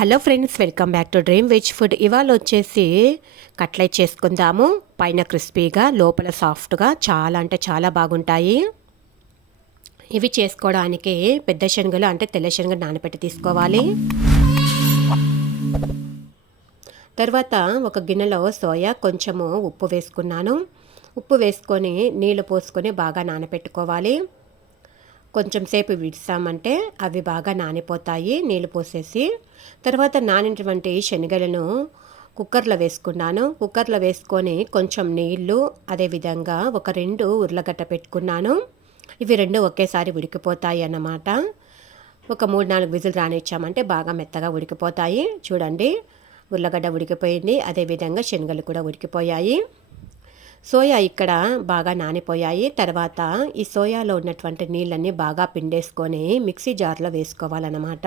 Hello friends, welcome back to dream veg food. ఇవాళ వచ్చేసి cutlet చేసుకుందాము. పైన క్రిస్పీగా లోపల సాఫ్ట్గా చాలా అంటే చాలా బాగుంటాయి. ఇవి చేసుకోవడానికి పెద్ద శనగలు అంటే తెల్ల శనగలు నానబెట్టి తీసుకోవాలి. తర్వాత ఒక గిన్నెలో సోయా కొంచెము ఉప్పు వేసుకున్నాను. ఉప్పు వేసుకొని నీళ్ళు పోసుకొని బాగా నానబెట్టుకోవాలి. కొంచెం సేపు విడిసామంటే అవి బాగా నానిపోతాయి నీళ్ళు పోసేసి. తర్వాత నానినటువంటి శనగలను కుక్కర్లో వేసుకున్నాను. కుక్కర్లో వేసుకొని కొంచెం నీళ్ళు, అదేవిధంగా ఒక 2 ఉర్లగడ్డ పెట్టుకున్నాను. ఇవి 2 ఒకేసారి ఉడికిపోతాయి అన్నమాట. ఒక 3-4 విజిల్ రానిచ్చామంటే బాగా మెత్తగా ఉడికిపోతాయి. చూడండి, ఉర్లగడ్డ ఉడికిపోయింది, అదేవిధంగా శనగలు కూడా ఉడికిపోయాయి. సోయా ఇక్కడ బాగా నానిపోయాయి. తర్వాత ఈ సోయాలో ఉన్నటువంటి నీళ్ళన్నీ బాగా పిండేసుకొని మిక్సీ జార్లో వేసుకోవాలన్నమాట.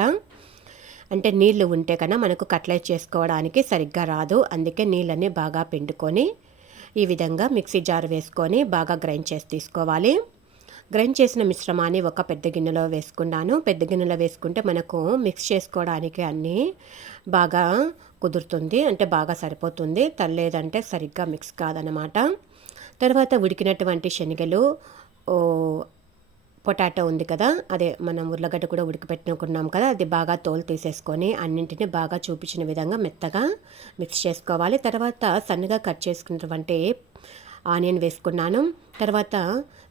అంటే నీళ్లు ఉంటే కన్నా మనకు కట్లెట్ చేసుకోవడానికి సరిగ్గా రాదు. అందుకే నీళ్ళన్నీ బాగా పిండుకొని ఈ విధంగా మిక్సీ జార్ వేసుకొని బాగా గ్రైండ్ చేసి తీసుకోవాలి. గ్రైండ్ చేసిన మిశ్రమాన్ని ఒక పెద్ద గిన్నెలో వేసుకున్నాను. పెద్ద గిన్నెలో వేసుకుంటే మనకు మిక్స్ చేసుకోవడానికి అన్నీ బాగా కుదురుతుంది, అంటే బాగా సరిపోతుంది. లేదంటే సరిగ్గా మిక్స్ కాదనమాట. తర్వాత ఉడికినటువంటి శనగలు, పొటాటో ఉంది కదా, అదే మనం ఉర్లగడ్డ కూడా ఉడికిపెట్టుకున్నాం కదా, అది బాగా తోలు తీసేసుకొని అన్నింటినీ బాగా చూపించిన విధంగా మెత్తగా మిక్స్ చేసుకోవాలి. తర్వాత సన్నగా కట్ చేసుకున్నటువంటి ఆనియన్ వేసుకున్నాను. తర్వాత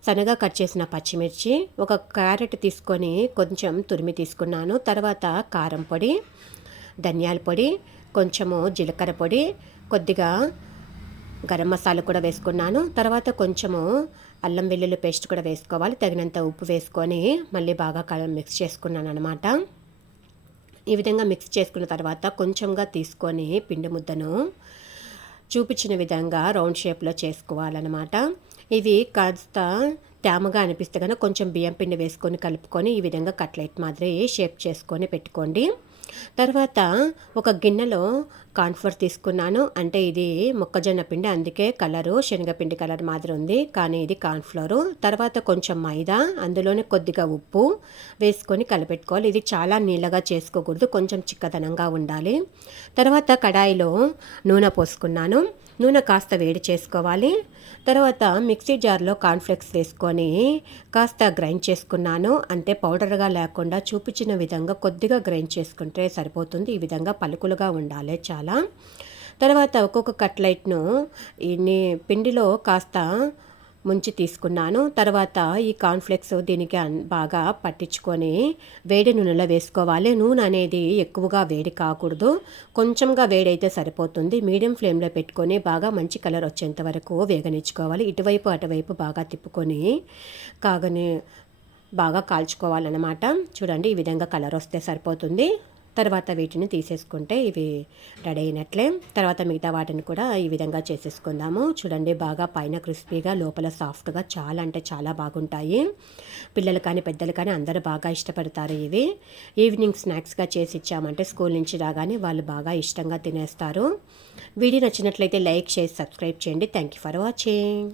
సన్నగా కట్ చేసిన పచ్చిమిర్చి, ఒక క్యారెట్ తీసుకొని కొంచెం తురిమి తీసుకున్నాను. తర్వాత కారం పొడి, ధనియాల పొడి, కొంచెము జీలకర్ర పొడి, కొద్దిగా గరం మసాలా కూడా వేసుకున్నాను. తర్వాత కొంచెము అల్లం వెల్లుల్లి పేస్ట్ కూడా వేసుకోవాలి. తగినంత ఉప్పు వేసుకొని మళ్ళీ బాగా మిక్స్ చేసుకున్నాను అనమాట. ఈ విధంగా మిక్స్ చేసుకున్న తర్వాత కొంచెంగా తీసుకొని పిండి ముద్దను చూపించిన విధంగా రౌండ్ షేప్లో చేసుకోవాలన్నమాట. ఇవి కాస్త తేమగా అనిపిస్తే కనుక కొంచెం బియ్యం పిండి వేసుకొని కలుపుకొని ఈ విధంగా కట్లెట్ మాదిరి షేప్ చేసుకొని పెట్టుకోండి. తర్వాత ఒక గిన్నెలో కార్న్ఫ్లోర్ తీసుకున్నాను. అంటే ఇది మొక్కజొన్న పిండి, అందుకే కలరు శనగపిండి కలర్ మాదిరి ఉంది, కానీ ఇది కార్న్ఫ్లోరు. తర్వాత కొంచెం మైదా, అందులోనే కొద్దిగా ఉప్పు వేసుకొని కలిపెట్టుకోవాలి. ఇది చాలా నీళ్ళగా చేసుకోకూడదు, కొంచెం చిక్కదనంగా ఉండాలి. తర్వాత కడాయిలో నూనె పోసుకున్నాను. నూనె కాస్త వేడి చేసుకోవాలి. తర్వాత మిక్సీ జార్లో కార్న్ఫ్లెక్స్ వేసుకొని కాస్త గ్రైండ్ చేసుకున్నాను. అంటే పౌడర్గా లేకుండా చూపించిన విధంగా కొద్దిగా గ్రైండ్ చేసుకుంటే సరిపోతుంది. ఈ విధంగా పలుకులుగా ఉండాలి చాలా. తర్వాత ఒక్కొక్క కట్లెట్ను ఈ పిండిలో కాస్త ముంచి తీసుకున్నాను. తర్వాత ఈ కార్న్ఫ్లెక్స్ దీనికి బాగా పట్టించుకొని వేడి నూనెలో వేసుకోవాలి. నూనె అనేది ఎక్కువగా వేడి కాకూడదు, కొంచెంగా వేడైతే సరిపోతుంది. మీడియం ఫ్లేమ్లో పెట్టుకొని బాగా మంచి కలర్ వచ్చేంత వరకు వేగనిచ్చుకోవాలి. ఇటువైపు అటువైపు బాగా తిప్పుకొని బాగా కాల్చుకోవాలన్నమాట. చూడండి, ఈ విధంగా కలర్ వస్తే సరిపోతుంది. తర్వాత వీటిని తీసేసుకుంటే ఇవి రెడీ అయినట్లే. తర్వాత మిగతా వాటిని కూడా ఈ విధంగా చేసేసుకుందాము. చూడండి, బాగా పైన క్రిస్పీగా లోపల సాఫ్ట్గా చాలా అంటే చాలా బాగుంటాయి. పిల్లలు కానీ పెద్దలు కానీ అందరూ బాగా ఇష్టపడతారు. ఇవి ఈవినింగ్ స్నాక్స్గా చేసి ఇచ్చామంటే స్కూల్ నుంచి రాగానే వాళ్ళు బాగా ఇష్టంగా తినేస్తారు. వీడియో నచ్చినట్లయితే లైక్ చేసి సబ్స్క్రైబ్ చేయండి. Thank you for watching.